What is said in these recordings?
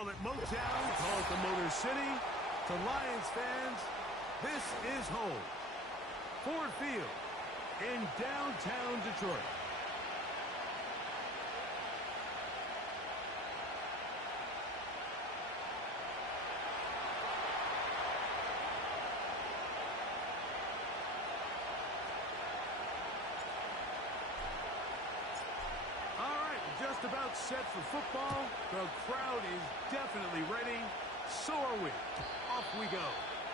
Call it Motown, call it the Motor City. To Lions fans, this is home. Ford Field in downtown Detroit. Just about set for football. The crowd is definitely ready. So are we. Off we go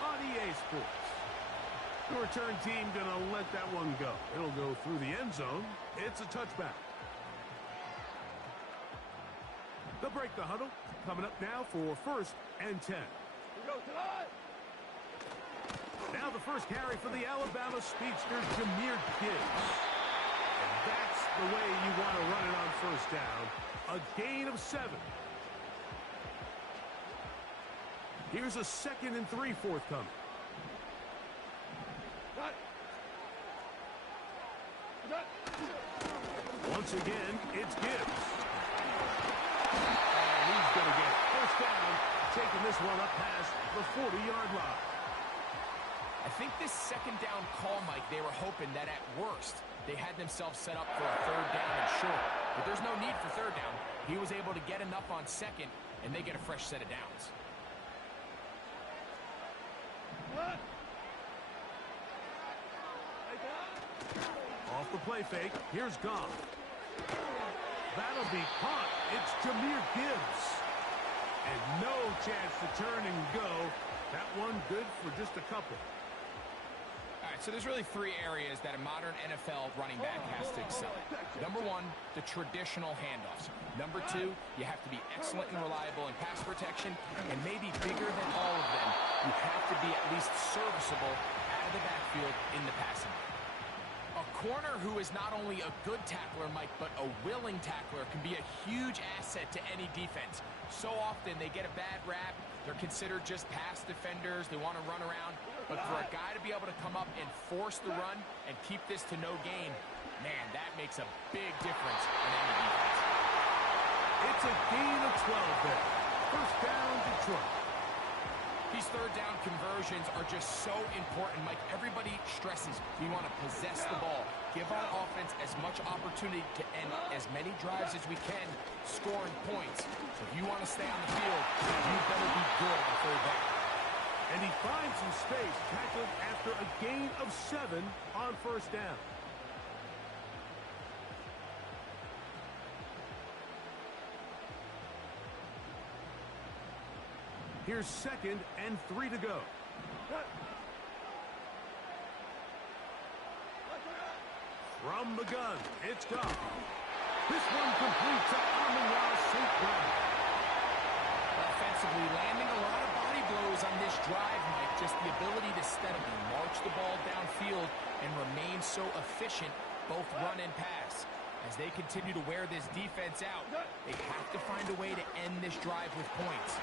on EA Sports. The return team gonna let that one go. It'll go through the end zone. It's a touchback. They'll break the huddle. Coming up now for 1st and 10. Now the first carry for the Alabama speedster, Jahmyr Gibbs. That's the way you want to run it on 1st down. A gain of 7. Here's a 2nd and 3 forthcoming. Once again, it's Gibbs. And he's going to get 1st down, taking this one up past the 40-yard line. I think this 2nd down call, Mike, they were hoping that at worst they had themselves set up for a 3rd down and short. But there's no need for 3rd down. He was able to get enough on 2nd, and they get a fresh set of downs. Off the play fake, here's Goff. That'll be caught. It's Jahmyr Gibbs. And no chance to turn and go. That one good for just a couple. All right, so there's really 3 areas that a modern NFL running back has to excel at. Number 1, the traditional handoffs. Number 2, you have to be excellent and reliable in pass protection. And maybe bigger than all of them, you have to be at least serviceable out of the backfield in the passing game. A corner who is not only a good tackler, Mike, but a willing tackler can be a huge asset to any defense. So often they get a bad rap. They're considered just pass defenders. They want to run around. But for a guy to be able to come up and force the run and keep this to no gain, man, that makes a big difference in any defense. It's a gain of 12 there. 1st down, Detroit. These 3rd down conversions are just so important, Mike. Everybody stresses we want to possess the ball, give our offense as much opportunity to end as many drives as we can, scoring points. So if you want to stay on the field, you better be good on 3rd down. And he finds some space, tackled after a gain of 7 on 1st down. Here's 2nd and 3 to go. From the gun, it's Goff. This one complete to Amon-Ra St. Brown. Offensively, landing a lot of body blows on this drive, Mike. Just the ability to steadily march the ball downfield and remain so efficient, both run and pass. As they continue to wear this defense out, they have to find a way to end this drive with points.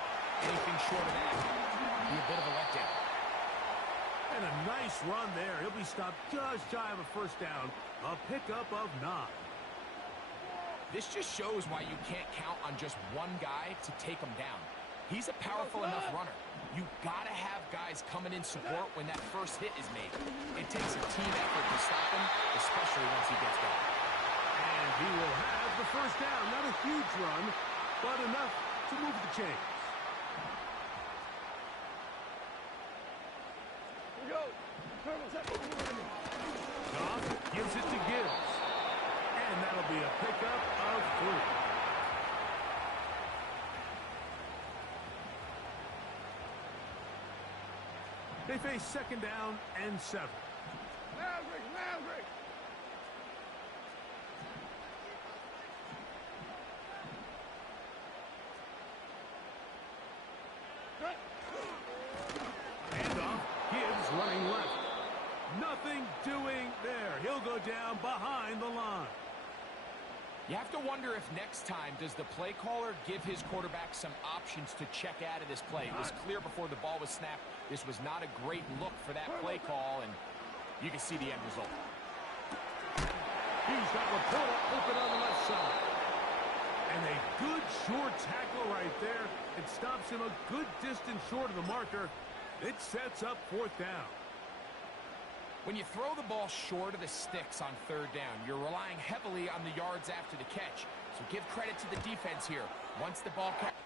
Anything short of that would be a bit of a letdown. And a nice run there. He'll be stopped just shy of a 1st down. A pickup of 9. This just shows why you can't count on just one guy to take him down. He's a powerful enough runner. You gotta have guys coming in support when that first hit is made. It takes a team effort to stop him, especially once he gets going. And he will have the 1st down. Not a huge run, but enough to move the chains. Goff gives it to Gibbs. And that'll be a pickup of 3. They face 2nd down and 7. Maverick. Handoff, Gibbs running left. Nothing doing there. He'll go down behind the line. You have to wonder if next time does the play caller give his quarterback some options to check out of this play. It was clear before the ball was snapped this was not a great look for that play call, and you can see the end result. He's got Laporta open on the left side. And And a good short tackle right there. It stops him a good distance short of the marker. It sets up fourth down. When you throw the ball short of the sticks on third down, you're relying heavily on the yards after the catch. So give credit to the defense here. Once the ball catches.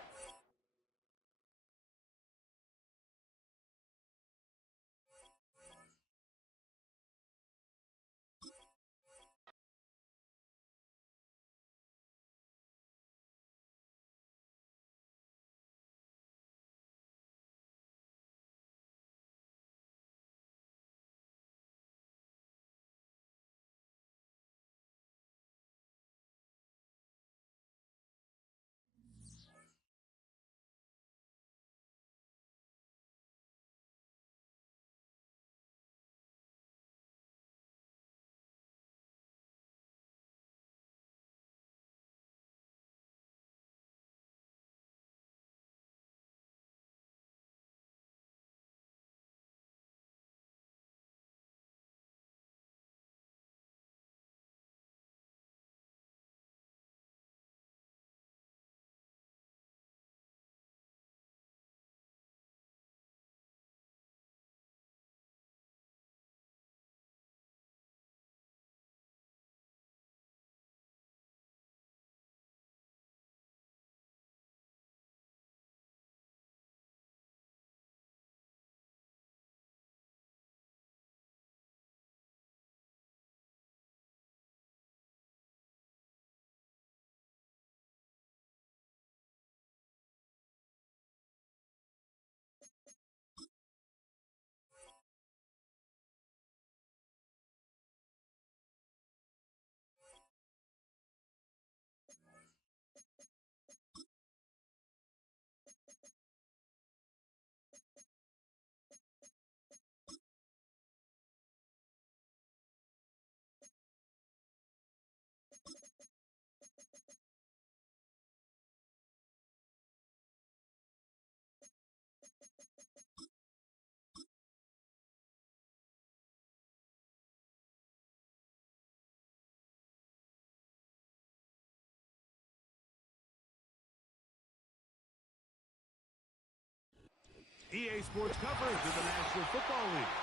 EA Sports coverage of the National Football League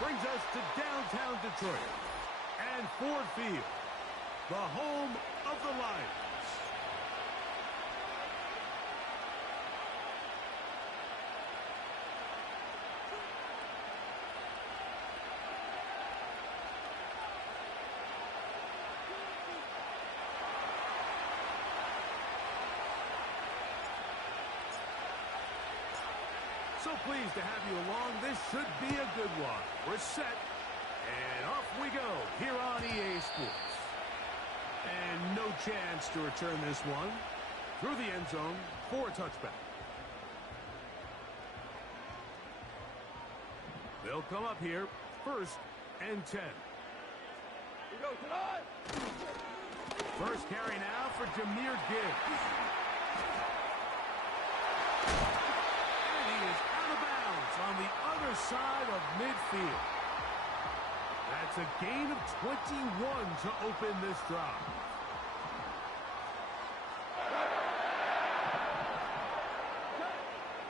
brings us to downtown Detroit and Ford Field, the home of the Lions. So pleased to have you along. This should be a good one. We're set, and off we go here on EA Sports. And no chance to return this one through the end zone for a touchback. They'll come up here, 1st and 10. We go tonight. First carry now for Jahmyr Gibbs. On the other side of midfield. That's a gain of 21 to open this drive.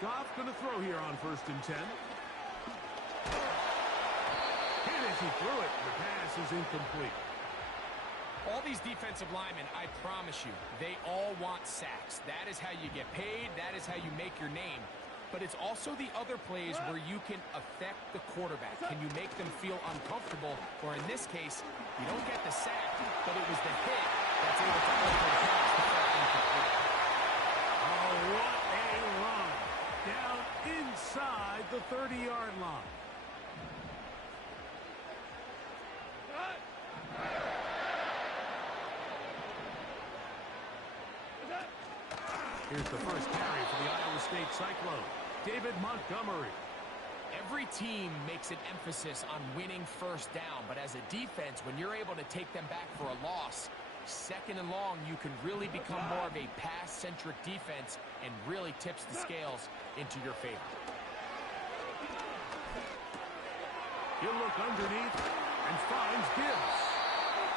Goff going to throw here on 1st and 10. And as he threw it, the pass is incomplete. All these defensive linemen, I promise you, they all want sacks. That is how you get paid. That is how you make your name. But it's also the other plays where you can affect the quarterback. Can you make them feel uncomfortable? Or in this case, you don't get the sack, but it was the hit that's able to alter the pass to fall incomplete. Oh, what a run. Down inside the 30-yard line. Here's the first carry for the Iowa State Cyclone, David Montgomery. Every team makes an emphasis on winning first down, but as a defense, when you're able to take them back for a loss, 2nd and long, you can really become more of a pass-centric defense and really tips the scales into your favor. He'll look underneath and finds Gibbs.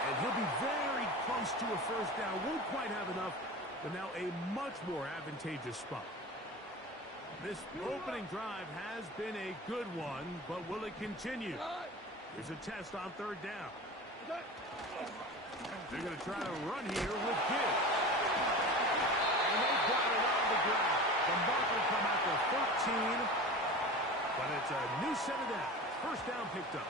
And he'll be very close to a first down. Won't quite have enough, but now a much more advantageous spot. This opening drive has been a good one, but will it continue? Here's a test on third down. They're going to try to run here with Gibbs. And they got it on the ground. The mark will come after 13, but it's a new set of downs. First down picked up.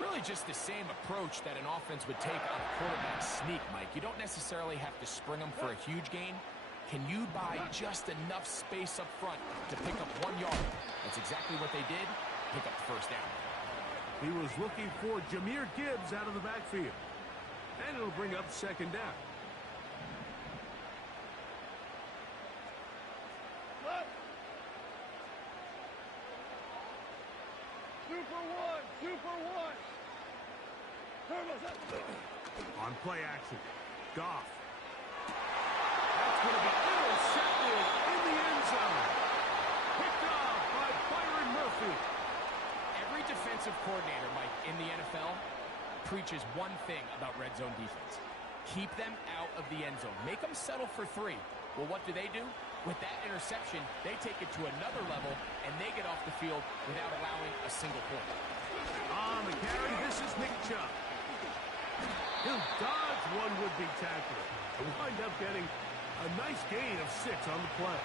Really just the same approach that an offense would take on a quarterback sneak, Mike. You don't necessarily have to spring them for a huge gain. Can you buy just enough space up front to pick up 1 yard? That's exactly what they did. Pick up the first down. He was looking for Jahmyr Gibbs out of the backfield. And it'll bring up second down. Super one. On play action, Goff. That's going to be intercepted in the end zone. Picked off by Byron Murphy. Every defensive coordinator, Mike, in the NFL preaches one thing about red zone defense. Keep them out of the end zone. Make them settle for 3. Well, what do? With that interception, they take it to another level, and they get off the field without allowing a single point. On the carry, this is Nick Chubb. He'll dodge one would-be tackler and wind up getting a nice gain of 6 on the play.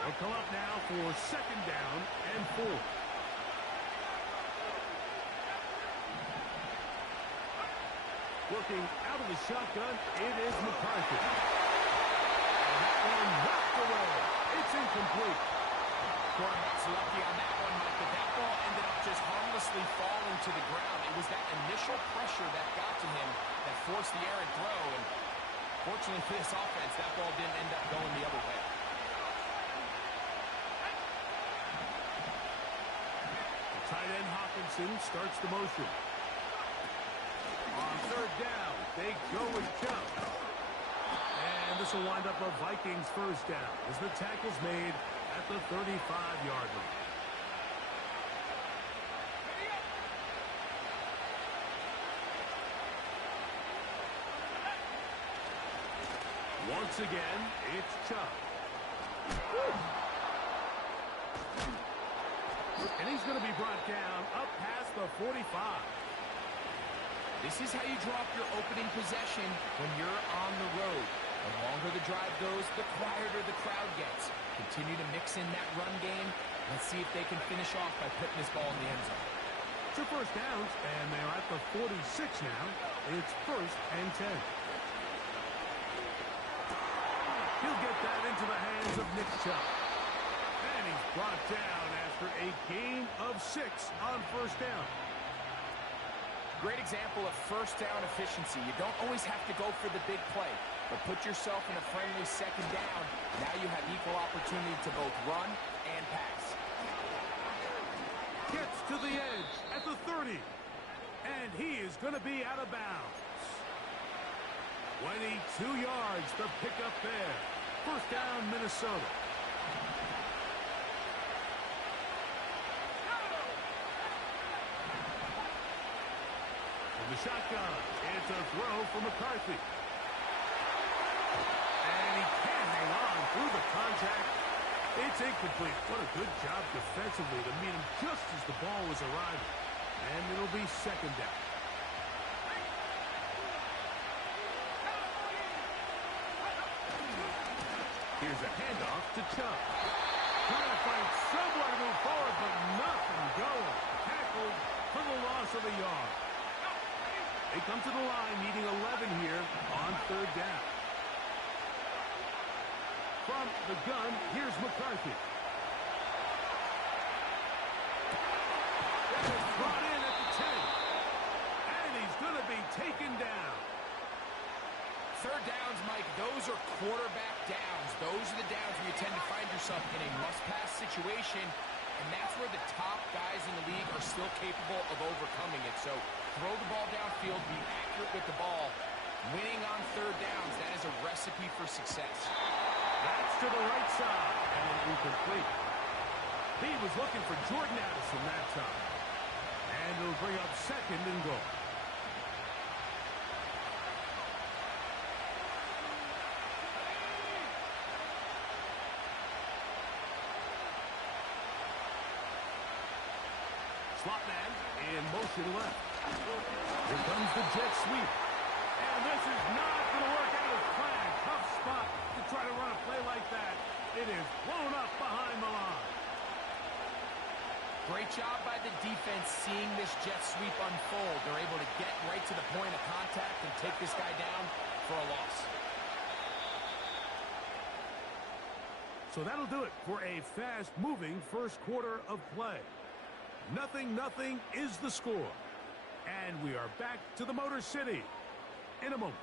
They'll come up now for second down and 4. Looking out of the shotgun, it is McCarthy. And that one knocked away. It's incomplete. Quarterback's lucky on that one, Mike, but that ball ended up just harmlessly falling to the ground. It was that initial pressure that got to him that forced the errant throw, and fortunately for this offense, that ball didn't end up going the other way. Tight end Hawkinson starts the motion. On third down, they go with Chubb. And this will wind up a Vikings first down as the tackle's made at the 35-yard line. Once again, it's Chubb. And he's going to be brought down up past the 45. This is how you drop your opening possession when you're on the road. The longer the drive goes, the quieter the crowd gets. Continue to mix in that run game. Let's see if they can finish off by putting this ball in the end zone. 2 first downs, and they're at the 46 now. It's first and 10. He'll get that into the hands of Nick Chubb. And he's brought down after a gain of 6 on first down. Great example of first down efficiency. You don't always have to go for the big play, but put yourself in a friendly second down. Now you have equal opportunity to both run and pass. Gets to the edge at the 30. And he is going to be out of bounds. 22 yards to pick up there. First down, Minnesota. The shotgun. It's a throw for McCarthy. And he can't hang on through the contact. It's incomplete. What a good job defensively to meet him just as the ball was arriving. And it'll be second down. Here's a handoff to Chubb. Trying to find somewhere to move forward, but nothing going. Tackled for the loss of a yard. They come to the line, needing 11 here on third down. From the gun, here's McCarthy. That is brought in at the 10. And he's going to be taken down. Third downs, Mike, those are quarterback downs. Those are the downs where you tend to find yourself in a must-pass situation. And that's where the top guys in the league are still capable of overcoming it. So throw the ball downfield, be accurate with the ball. Winning on third downs, that is a recipe for success. That's to the right side, and incomplete. He was looking for Jordan Addison that time. And it'll bring up second and goal. Slot man in motion left. Here comes the jet sweep. And this is not going to work out as planned. Tough spot to try to run a play like that. It is blown up behind the line. Great job by the defense seeing this jet sweep unfold. They're able to get right to the point of contact and take this guy down for a loss. So that'll do it for a fast-moving first quarter of play. 0-0 is the score. And we are back to the Motor City in a moment.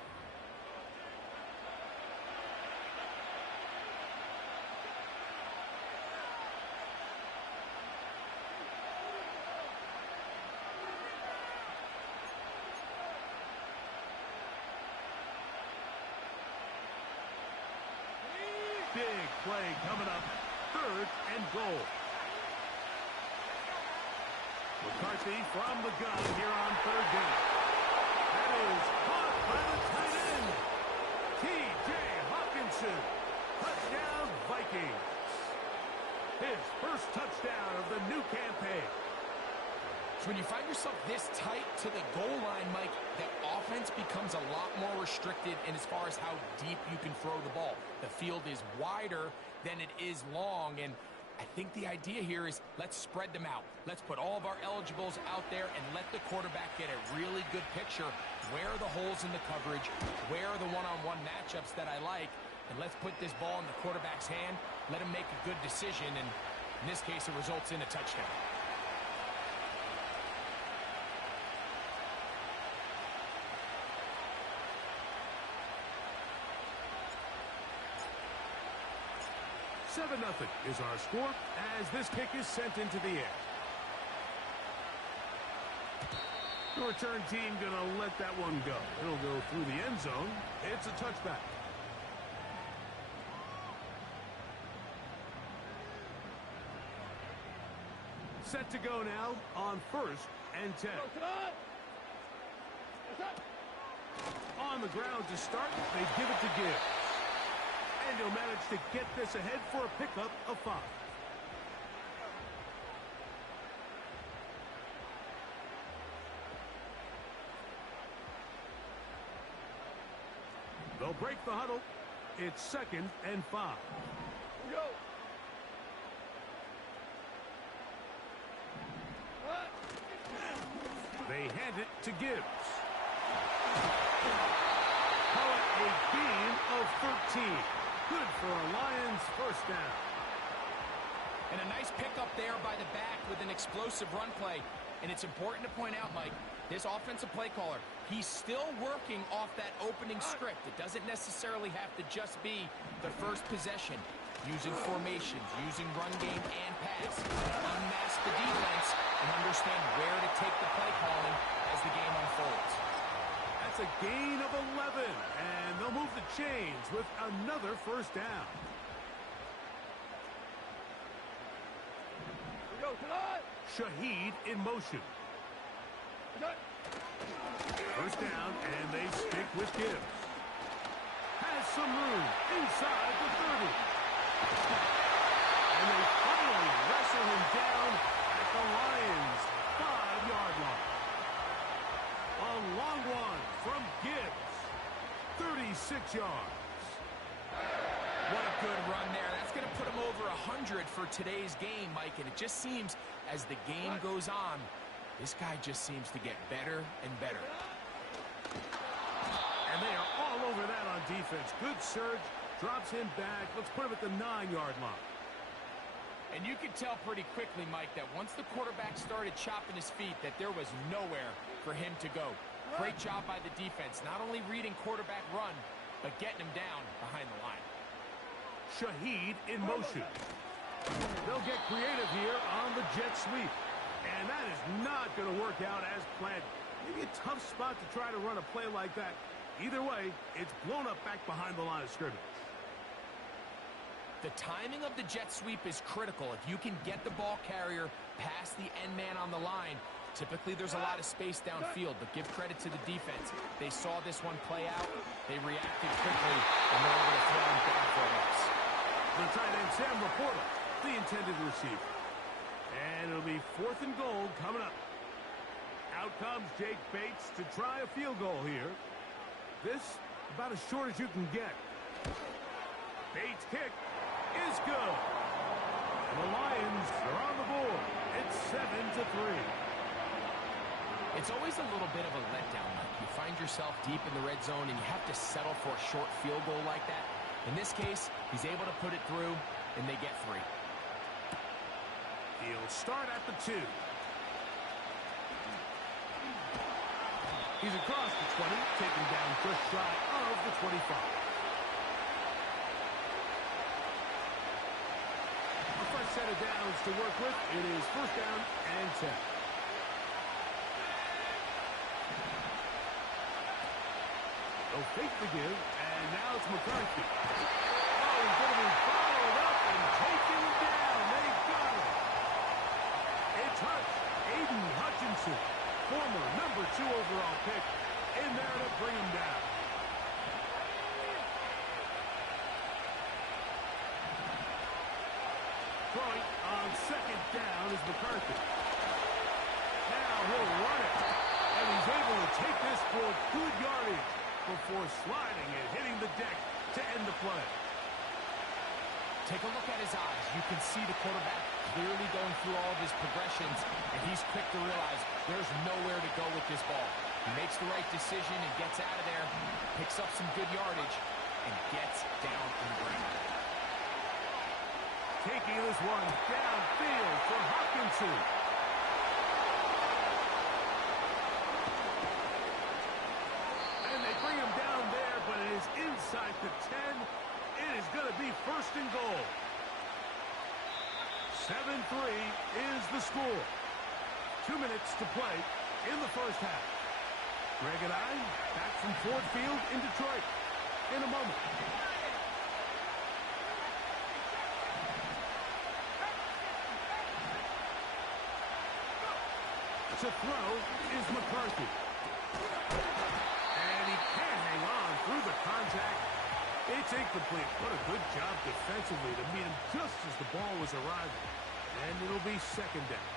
Big play coming up. 3rd and goal. McCarthy from the gun here on 3rd down. That is caught by the tight end. T.J. Hawkinson. Touchdown, Vikings. His first touchdown of the new campaign. So when you find yourself this tight to the goal line, Mike, the offense becomes a lot more restricted in as far as how deep you can throw the ball. The field is wider than it is long, and I think the idea here is let's spread them out. Let's put all of our eligibles out there and let the quarterback get a really good picture. Where are the holes in the coverage? Where are the one-on-one matchups that I like? And let's put this ball in the quarterback's hand. Let him make a good decision, and in this case, it results in a touchdown. Seven 0 is our score as this kick is sent into the air. The return team going to let that one go. It'll go through the end zone. It's a touchback. Set to go now on 1st and 10. On the ground to start, they give it to Gibbs. And he'll manage to get this ahead for a pickup of 5. They'll break the huddle. It's 2nd and 5. Go. They hand it to Gibbs. Call it a gain of 13. Good for a Lions first down. And a nice pickup there by the back with an explosive run play. And it's important to point out, Mike, this offensive play caller, he's still working off that opening script. It doesn't necessarily have to just be the first possession. Using formations, using run game and pass. Unmask the defense and understand where to take the play calling as the game unfolds. That's a gain of 11, and they'll move the chains with another first down. Go tonight. Shaheed in motion. First down, and they stick with Gibbs. Has some room inside the 30. And they finally wrestle him down at the Lions' 5-yard line. A long one from Gibbs. 36 yards. What a good run there. That's going to put him over 100 for today's game, Mike. And it just seems as the game goes on, this guy just seems to get better and better. And they are all over that on defense. Good surge. Drops him back. Let's put him at the 9-yard line. And you could tell pretty quickly, Mike, that once the quarterback started chopping his feet, that there was nowhere for him to go. Great job by the defense, not only reading quarterback run, but getting him down behind the line. Shaheed in motion. They'll get creative here on the jet sweep. And that is not going to work out as planned. Maybe a tough spot to try to run a play like that. Either way, it's blown up back behind the line of scrimmage. The timing of the jet sweep is critical. If you can get the ball carrier past the end man on the line, typically there's a lot of space downfield, but give credit to the defense. They saw this one play out, they reacted quickly, and they're able to throw him down for a loss. The tight end, Sam Laporta, the intended receiver. And it'll be 4th and goal coming up. Out comes Jake Bates to try a field goal here. This, about as short as you can get. Bates' kick is good. And the Lions are on the board. It's 7-3. It's always a little bit of a letdown, Mike. You find yourself deep in the red zone, and you have to settle for a short field goal like that. In this case, he's able to put it through, and they get 3. He'll start at the 2. He's across the 20, taken down just shy of the 25. A fresh set of downs to work with. It is 1st down and 10. They'll fake the give, and now it's McCarthy. Oh, he's going to be followed up and taken down. They got him. It's Hutch, Aiden Hutchinson, former number 2 overall pick, in there to bring him down. Throwing on 2nd down is McCarthy. Now he'll run it, and he's able to take this for good yardage before sliding and hitting the deck to end the play. Take a look at his eyes. You can see the quarterback clearly going through all of his progressions, and he's quick to realize there's nowhere to go with this ball. He makes the right decision and gets out of there, picks up some good yardage, and gets down on the ground. Taking this one downfield for Hopkinson. And they bring him down there, but it is inside the 10. It is going to be 1st and goal. 7-3 is the score. 2 minutes to play in the 1st half. Greg and I back from Ford Field in Detroit in a moment. To throw is McCarthy. And he can't hang on through the contact. It's incomplete. What a good job defensively to meet him just as the ball was arriving. And it'll be 2nd down.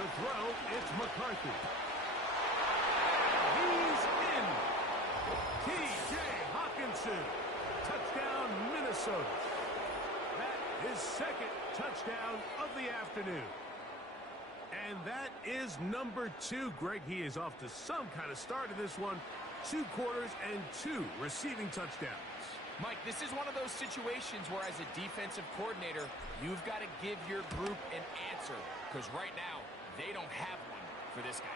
To throw, it's McCarthy. He's in. T.J. Hawkinson. Touchdown, Minnesota. That is 2nd touchdown of the afternoon. And that is number 2. Greg, he is off to some kind of start in this one. 2 quarters and 2 receiving touchdowns. Mike, this is one of those situations where as a defensive coordinator, you've got to give your group an answer. Because right now, they don't have one for this guy.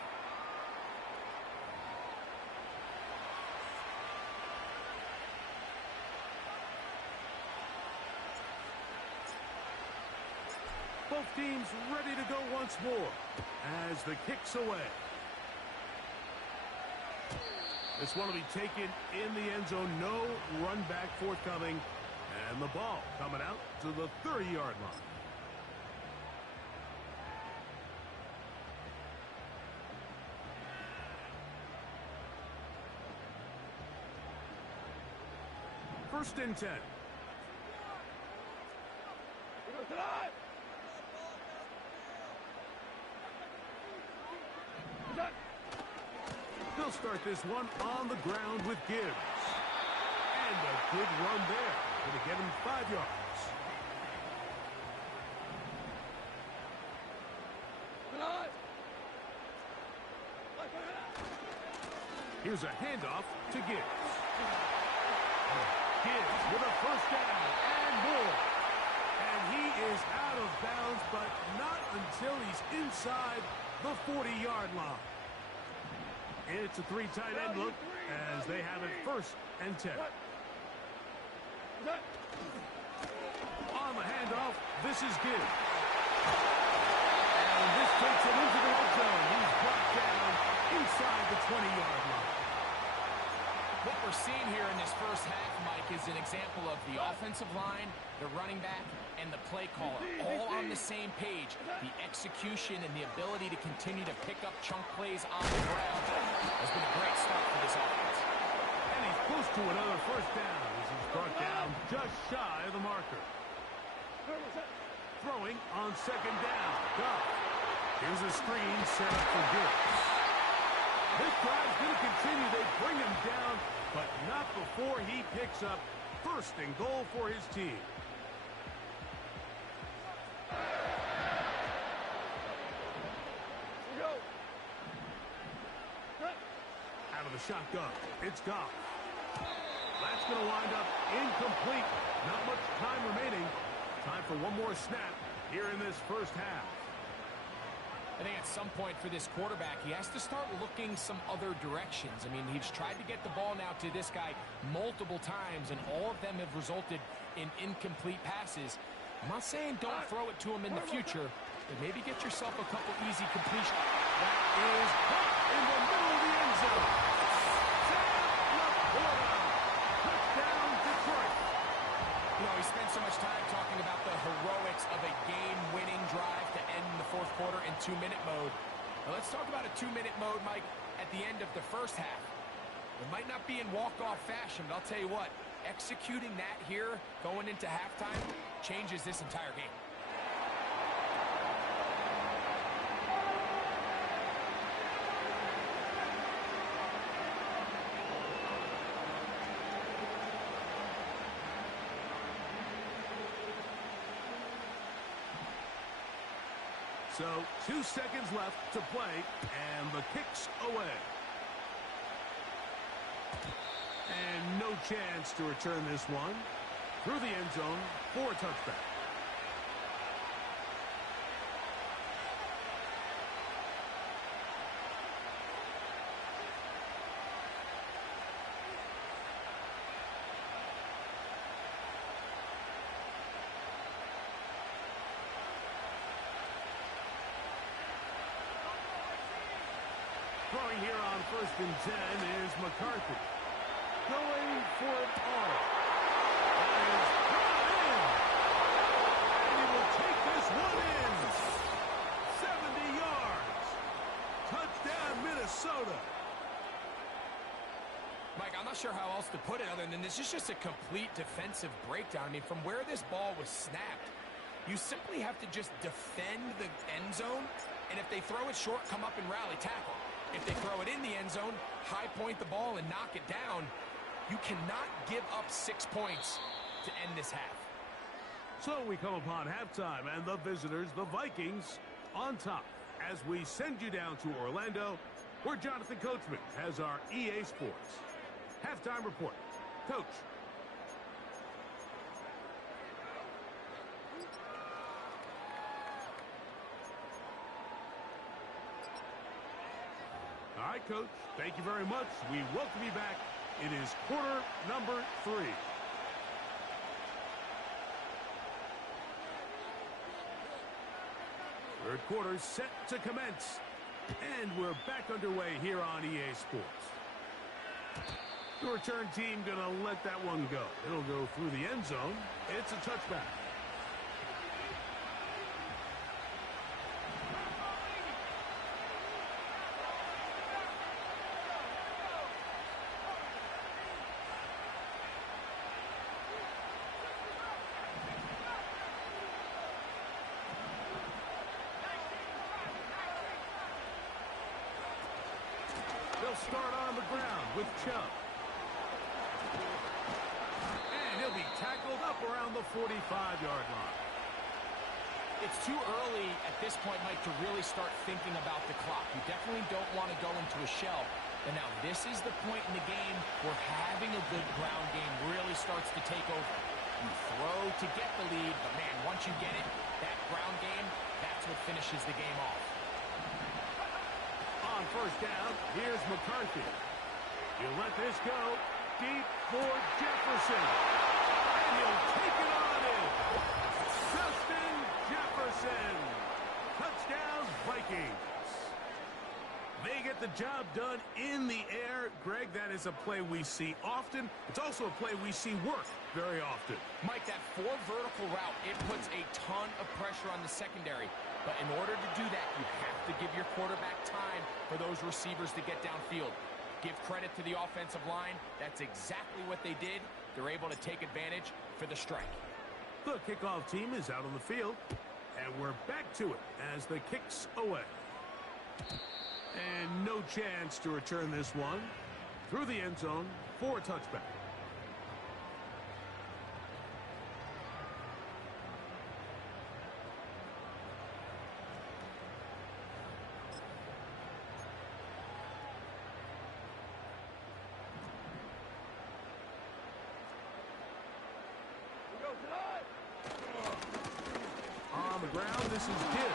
Both teams ready to go once more as the kick's away. This one will be taken in the end zone. No run back forthcoming. And the ball coming out to the 30-yard line. First and 10. They'll start this one on the ground with Gibbs. And a good run there. Going to get him 5 yards. Here's a handoff to Gibbs. Gibbs with a 1st down and more. And he is out of bounds, but not until he's inside the 40-yard line. It's a 3 tight end look as they have it 1st and 10. On the handoff, this is Gibbs. And this takes him into the red zone. He's brought down inside the 20-yard line. What we're seeing here in this first half, Mike, is an example of the offensive line, the running back, and the play caller all on the same page. The execution and the ability to continue to pick up chunk plays on the ground has been a great start for this offense. And he's close to another first down as he's brought down just shy of the marker. Throwing on second down. Goff. Here's a screen set up for good. This drive's going to continue. They bring him down, but not before he picks up first and goal for his team. Out of the shotgun, it's Goff. That's going to wind up incomplete. Not much time remaining. Time for one more snap here in this first half. I think at some point for this quarterback, he has to start looking some other directions. I mean, he's tried to get the ball now to this guy multiple times, and all of them have resulted in incomplete passes. I'm not saying don't throw it to him in the future, but maybe get yourself a couple easy completions. That is caught in the middle of the end zone. Touchdown, Detroit. You know, he spent so much time talking about the heroics of a game-winning drive to end the fourth quarter in 2-minute mode. Now let's talk about a 2-minute mode, Mike, at the end of the first half. It might not be in walk-off fashion, but I'll tell you what, executing that here going into halftime changes this entire game. So 2 seconds left to play, and the kick's away. And no chance to return this one through the end zone for a touchback. Throwing here on 1st and 10 is McCarthy. Going for it all. That is brought in. And he will take this one in. 70 yards. Touchdown, Minnesota. Mike, I'm not sure how else to put it other than this is just a complete defensive breakdown. I mean, from where this ball was snapped, you simply have to just defend the end zone, and if they throw it short, come up and rally tackle. If they throw it in the end zone, high point the ball and knock it down, you cannot give up 6 points to end this half. So we come upon halftime, and the visitors, the Vikings, on top as we send you down to Orlando, where Jonathan Coachman has our EA Sports halftime report. Coach. All right, Coach. Thank you very much. We welcome you back. It is quarter number 3. Third quarter set to commence. And we're back underway here on EA Sports. The return team going to let that one go. It'll go through the end zone. It's a touchback. They'll start on the ground with Chubb. And he'll be tackled up around the 45-yard line. It's too early at this point, Mike, to really start thinking about the clock. You definitely don't want to go into a shell. And now this is the point in the game where having a good ground game really starts to take over. You throw to get the lead, but man, once you get it, that ground game, that's what finishes the game off. On first down, here's McCarthy. You let this go deep for Jefferson. And he'll take it on in. Justin Jefferson. Touchdown, Vikings. They get the job done in the air. Greg, that is a play we see often. It's also a play we see work very often. Mike, that 4 vertical route, it puts a ton of pressure on the secondary. But in order to do that, you have to give your quarterback time for those receivers to get downfield. Give credit to the offensive line. That's exactly what they did. They're able to take advantage for the strike. The kickoff team is out on the field, and we're back to it as the kick's away. And no chance to return this one through the end zone for a touchback. On the ground, this is Gibbs.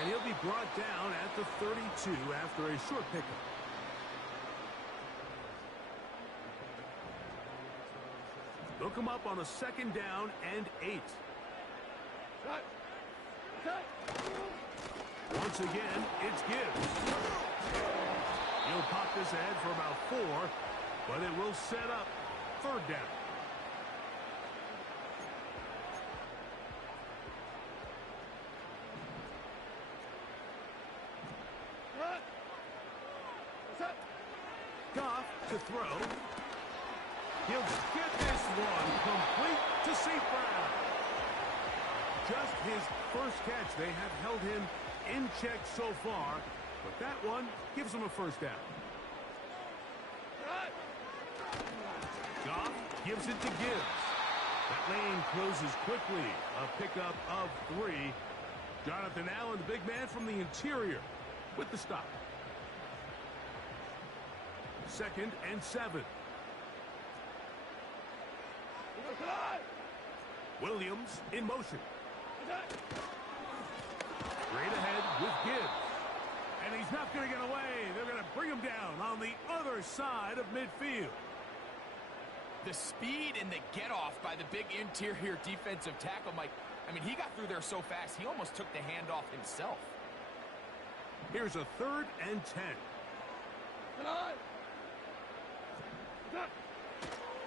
And he'll be brought down at the 32 after a short pickup. They'll come up on a 2nd down and 8. Once again, it's Gibbs. He'll pop this ahead for about 4, but it will set up 3rd down. Goff to throw. He'll get this one complete to St. Brown. Just his first catch. They have held him in check so far, but that one gives him a 1st down. Goff gives it to Gibbs. That lane closes quickly. A pickup of 3. Jonathan Allen, the big man from the interior, with the stop. 2nd and 7. Williams in motion. Straight ahead with Gibbs. And he's not going to get away. They're going to bring him down on the other side of midfield. The speed and the get-off by the big interior defensive tackle, Mike. I mean, he got through there so fast, he almost took the handoff himself. Here's a 3rd and 10.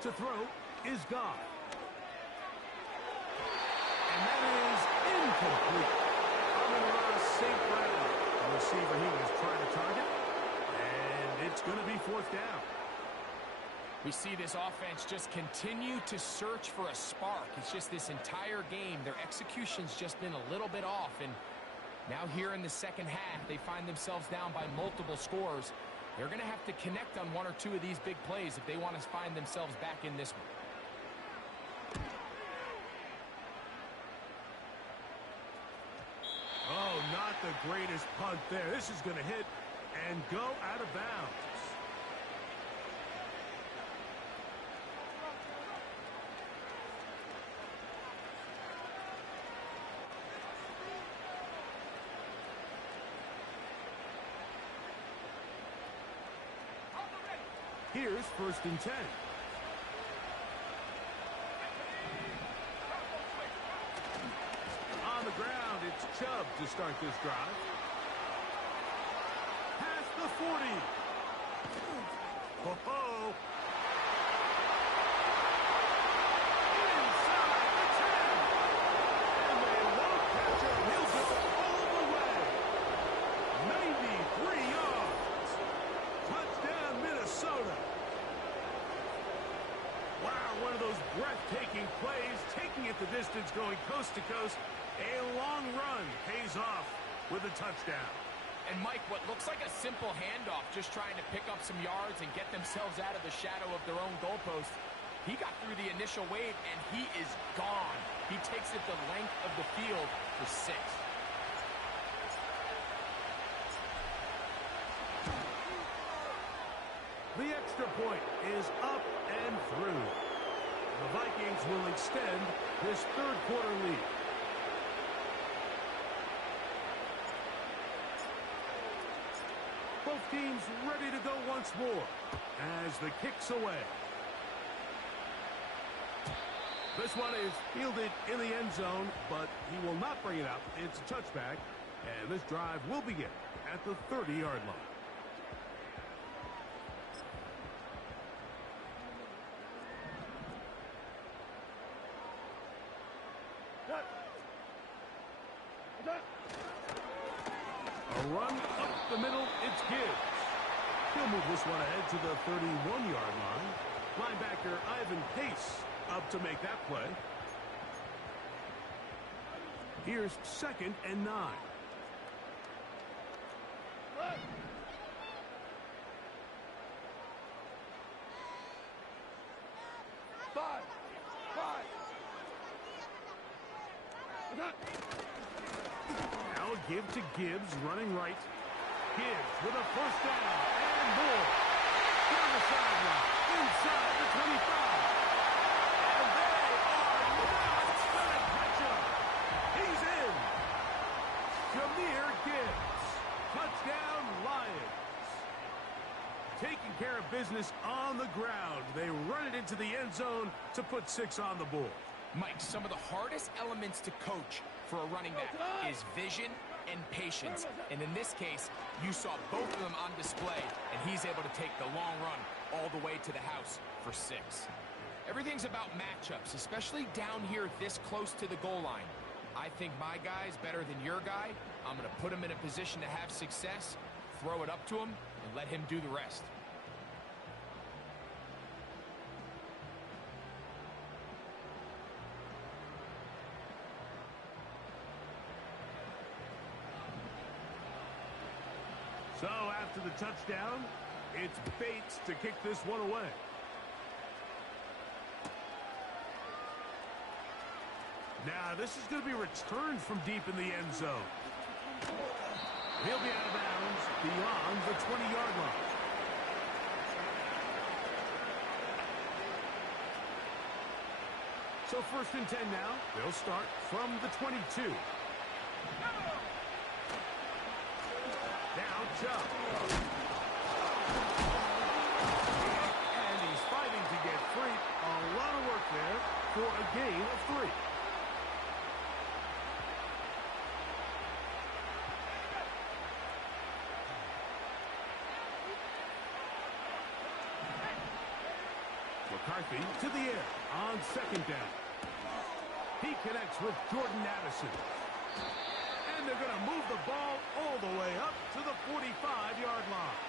To throw is Goff. And that is incomplete. Amon-Ra St. Brown, the receiver he was trying to target. And it's going to be 4th down. We see this offense just continue to search for a spark. It's just this entire game, their execution's just been a little bit off. And now here in the 2nd half, they find themselves down by multiple scores. They're going to have to connect on 1 or 2 of these big plays if they want to find themselves back in this one. Oh, not the greatest punt there. This is going to hit and go out of bounds. Here's 1st and 10. On the ground, it's Chubb to start this drive. Past the 40. Ho-ho. Inside the 10. And they won't catch him. He'll go all the way. 93 yards. Touchdown, Minnesota. Wow, one of those breathtaking plays, taking it the distance, going coast to coast. A long run pays off with a touchdown. And Mike, what looks like a simple handoff, just trying to pick up some yards and get themselves out of the shadow of their own goalpost. He got through the initial wave, and he is gone. He takes it the length of the field for 6. The extra point is up and through. The Vikings will extend this 3rd quarter lead. Both teams ready to go once more as the kick's away. This one is fielded in the end zone, but he will not bring it up. It's a touchback, And this drive will begin at the 30-yard line. A run up the middle, it's Gibbs. He'll move this one ahead to the 31-yard line. Linebacker Ivan Pace up to make that play. Here's 2nd and 9. Five. Now a give to Gibbs, running right. Gibbs with a first down and more. Down the sideline, inside the 25. And they are not going to catch him. He's in. Jahmyr Gibbs. Touchdown, Lions. Taking care of business on the ground. They run it into the end zone to put 6 on the board. Mike, some of the hardest elements to coach for a running back is vision and patience. And in this case, you saw both of them on display, and he's able to take the long run all the way to the house for 6. Everything's about matchups, especially down here this close to the goal line. I think my guy's better than your guy. I'm going to put him in a position to have success, throw it up to him, and let him do the rest. So after the touchdown, it's Bates to kick this one away. Now this is going to be returned from deep in the end zone. He'll be out of bounds beyond the 20-yard line. So 1st and 10 now. They'll start from the 22. Now Chubb. And he's fighting to get free. A lot of work there for a gain of 3. McCarthy to the air on 2nd down. He connects with Jordan Addison. And they're going to move the ball all the way up to the 45-yard line.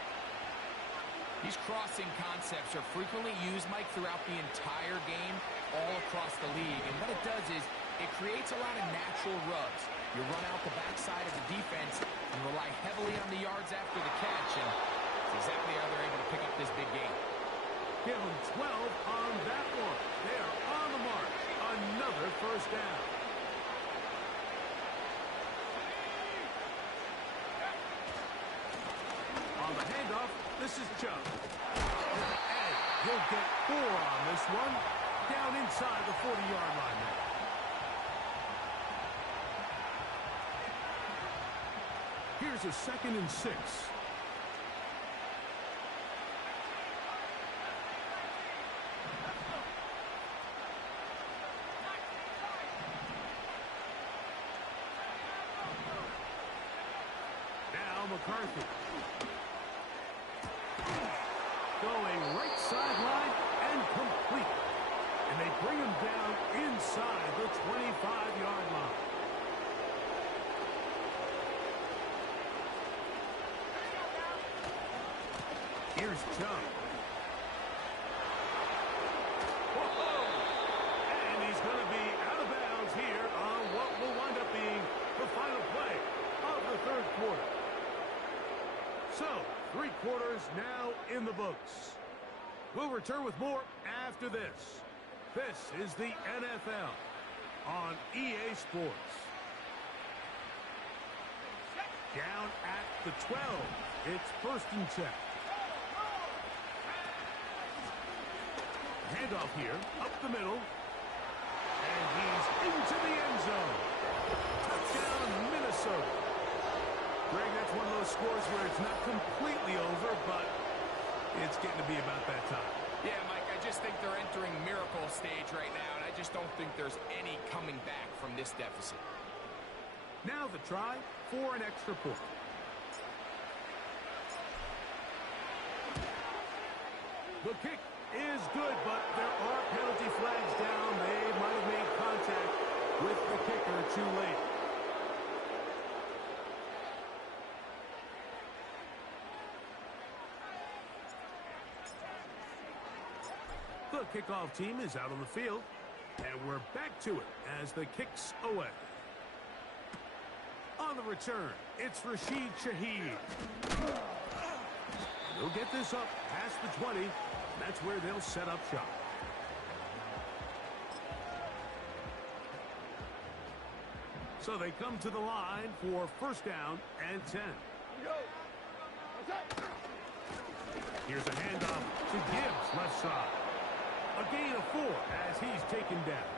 These crossing concepts are frequently used, Mike, throughout the entire game, all across the league. And what it does is it creates a lot of natural rubs. You run out the backside of the defense and rely heavily on the yards after the catch. And it's exactly how they're able to pick up this big game. Give them 12 on that one. They are on the mark. Another first down. On the handoff, this is Chubb. And he'll get 4 on this one. Down inside the 40-yard line now. Here's a 2nd and 6. McCarthy. Going right sideline and complete. And they bring him down inside the 25-yard line. Here's Chubb. Whoa! And he's going to be out of bounds here on what will wind up being the final play of the 3rd quarter. So, 3 quarters now in the books. We'll return with more after this. This is the NFL on EA Sports. Down at the 12. It's 1st and 10. Handoff here, up the middle. And he's into the end zone. Touchdown, Minnesota. Greg, that's one of those scores where it's not completely over, but it's getting to be about that time. Yeah, Mike, I just think they're entering miracle stage right now, and I just don't think there's any coming back from this deficit. Now the try for an extra point. The kick is good, but there are penalty flags down. They might have made contact with the kicker too late. The kickoff team is out on the field, and we're back to it as the kick's away. On the return, it's Rashid Shaheed. They'll get this up past the 20. That's where they'll set up shop. So they come to the line for first down and 10. Here's a handoff to Gibbs, left side. A gain of 4 as he's taken down.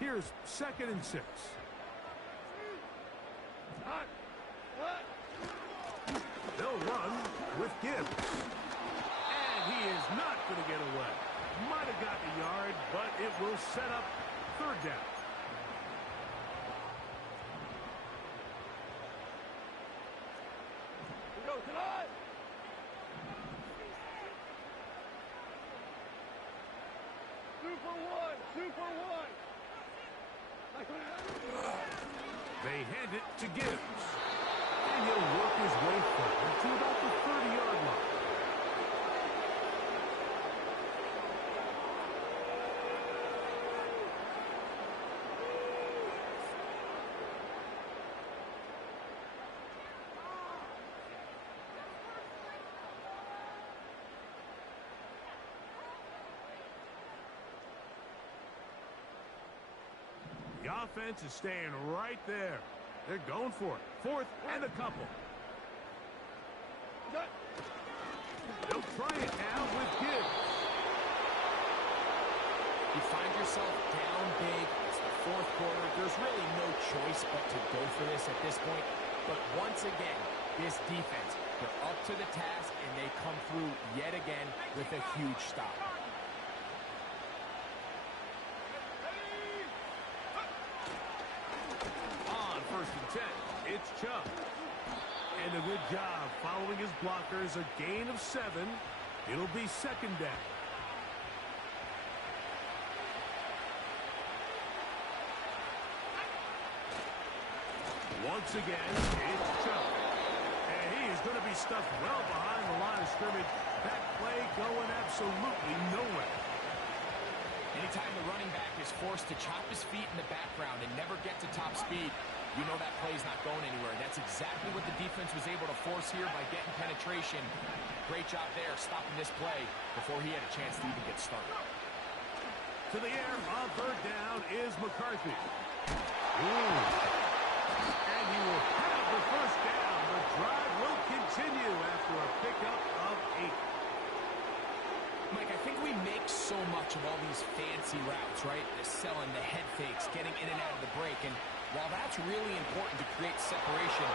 Here's 2nd and 6. They'll run with Gibbs. And he is not going to get away. Might have gotten a yard, but it will set up 3rd down. We go tonight. Two for one. They hand it to Gibbs. And he'll work his way forward to about the 30-yard line. The offense is staying right there. They're going for it. 4th and a couple. They'll try it now with Gibbs. You find yourself down big. It's the 4th quarter. There's really no choice but to go for this at this point. But once again, this defense, they're up to the task, and they come through yet again with a huge stop. First and 10, it's Chubb. And a good job following his blockers, a gain of 7. It'll be 2nd down. Once again, it's Chubb. And he is going to be stuffed well behind the line of scrimmage. That play going absolutely nowhere. Anytime the running back is forced to chop his feet in the background and never get to top speed, you know that play's not going anywhere. That's exactly what the defense was able to force here by getting penetration. Great job there stopping this play before he had a chance to even get started. To the air on 3rd down is McCarthy. Ooh. And he will have the first down. The drive will continue after a pickup of 8. Mike, I think we make so much of all these fancy routes, right? The selling, the head fakes, getting in and out of the break. And while that's really important to create separation,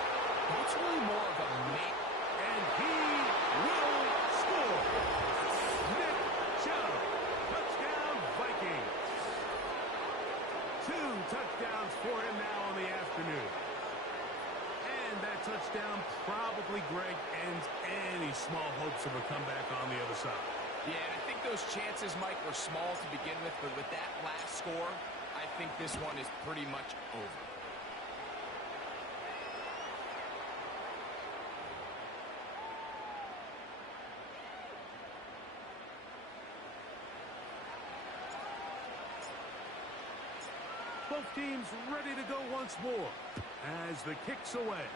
that's really more of a make. And he will score. Nick Chubb. Touchdown, Vikings. 2 touchdowns for him now on the afternoon. And that touchdown probably, Greg, ends any small hopes of a comeback on the other side. Yeah, and I think those chances, Mike, were small to begin with, but with that last score, I think this one is pretty much over. Both teams ready to go once more as the kick's away.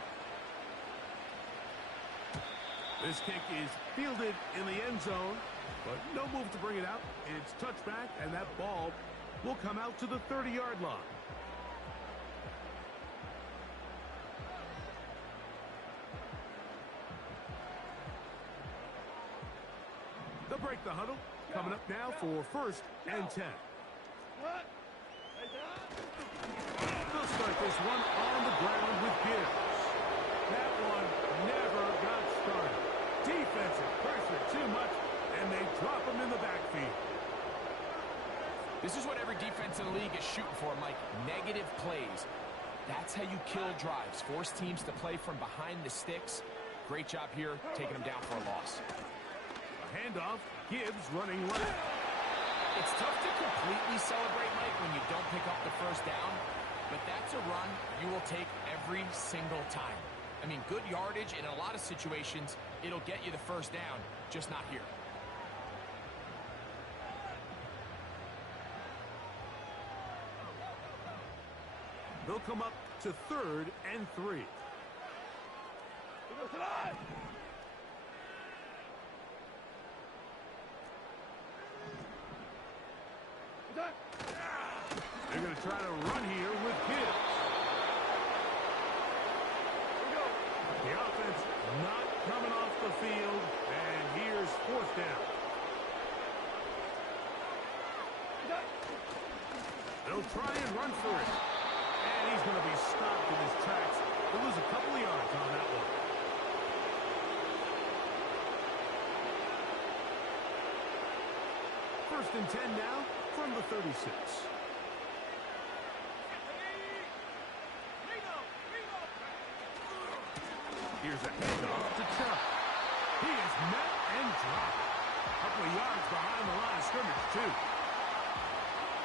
This kick is fielded in the end zone, but no move to bring it out. It's touchback, and that ball will come out to the 30-yard line. They'll break the huddle. Coming up now for 1st and 10. The They'll start this one on the ground with Gibbs. That one never got started. Defensive pressure too much, and they drop him in the backfield. This is what every defense in the league is shooting for, Mike. Negative plays. That's how you kill drives. Force teams to play from behind the sticks. Great job here, taking them down for a loss. A handoff. Gibbs running left. It's tough to completely celebrate, Mike, when you don't pick up the first down. But that's a run you will take every single time. I mean, good yardage in a lot of situations. It'll get you the first down, just not here. They'll come up to 3rd and 3. They're going to try to run here with Gibbs. The offense not coming off the field, and here's 4th down. They'll try and run for it. And he's going to be stopped in his tracks. He'll lose a couple of yards on that one. First and 10 now from the 36. Here's a handoff to Chubb. He is met and dropped. A couple of yards behind the line of scrimmage, too.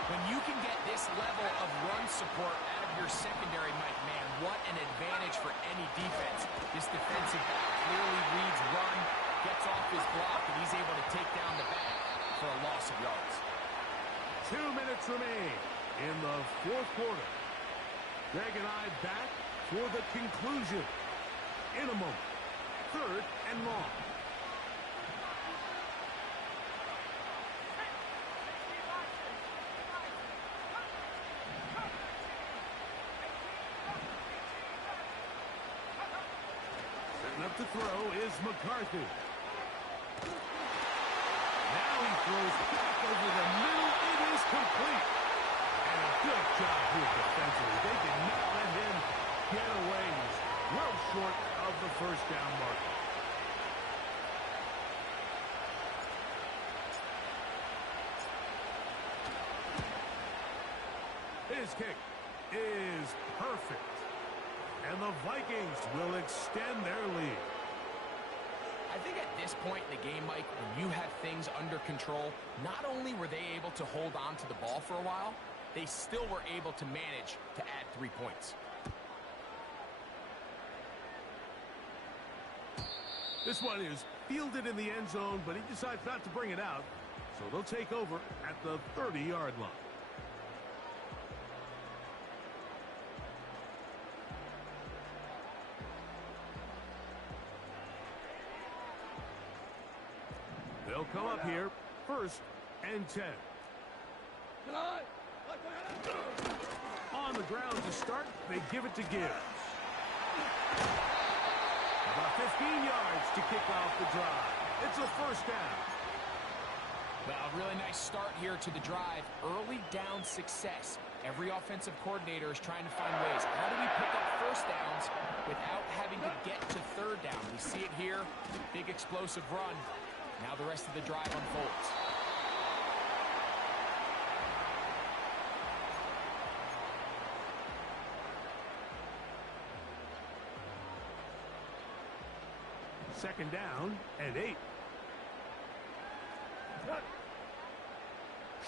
When you can get this level of run support out of your secondary, Mike, man, what an advantage for any defense. This defensive back clearly reads run, gets off his block, and he's able to take down the back for a loss of yards. 2 minutes remain in the 4th quarter. Greg and I back for the conclusion in a moment. 3rd and long. Setting up to throw is McCarthy. Now he throws back over the middle. It is complete. And a good job here defensively. They did not let him get away. He's well short of the first down mark. His kick is perfect. And the Vikings will extend their lead. I think at this point in the game, Mike, when you have things under control, not only were they able to hold on to the ball for a while, they still were able to manage to add 3 points. This one is fielded in the end zone, but he decides not to bring it out. So they'll take over at the 30-yard line. They'll come up here, 1st and 10. On the ground to start, they give it to Gibbs. About 15 yards to kick off the drive. It's a first down. Well, really nice start here to the drive. Early down success. Every offensive coordinator is trying to find ways. How do we pick up first downs without having to get to 3rd down? We see it here. Big explosive run. Now the rest of the drive unfolds. Second down and 8.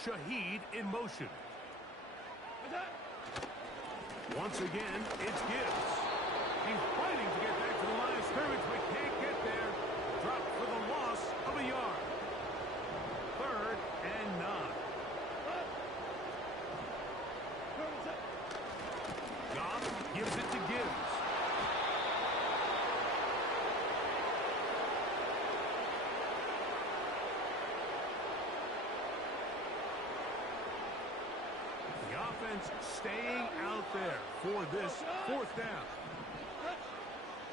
Shaheed in motion. Once again, it's Gibbs. He's fighting to get back to the line of scrimmage, but can't get there. Dropped for the loss of a yard. 3rd and 9. Goff gives it to Gibbs. Staying out there for this 4th down.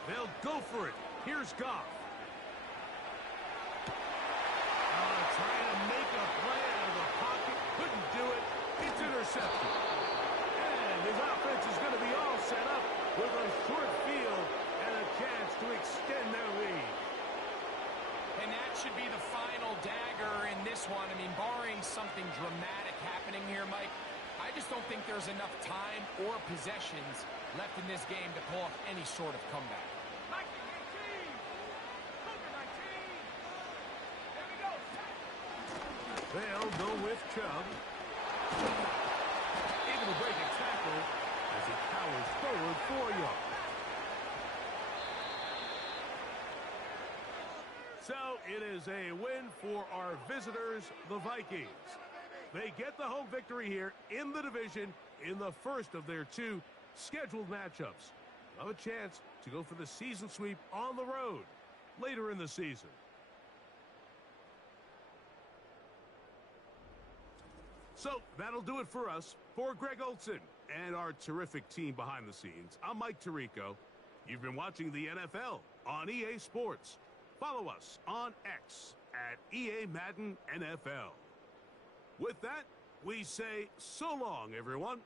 They'll go for it. Here's Goff. Trying to make a play out of the pocket. Couldn't do it. It's intercepted. And his offense is going to with a short field and a chance to extend their lead. And that should be the final dagger in this one. I mean, barring something dramatic happening here, Mike, I just don't think there's enough time or possessions left in this game to pull off any sort of comeback. They'll go with Chubb. Able to break a tackle as he powers forward 4 yards. So it is a win for our visitors, the Vikings. They get the home victory here in the division in the first of their 2 scheduled matchups. Have a chance to go for the season sweep on the road later in the season. So that'll do it for us. For Greg Olson and our terrific team behind the scenes, I'm Mike Tirico. You've been watching the NFL on EA Sports. Follow us on X at EA Madden NFL. With that, we say so long, everyone.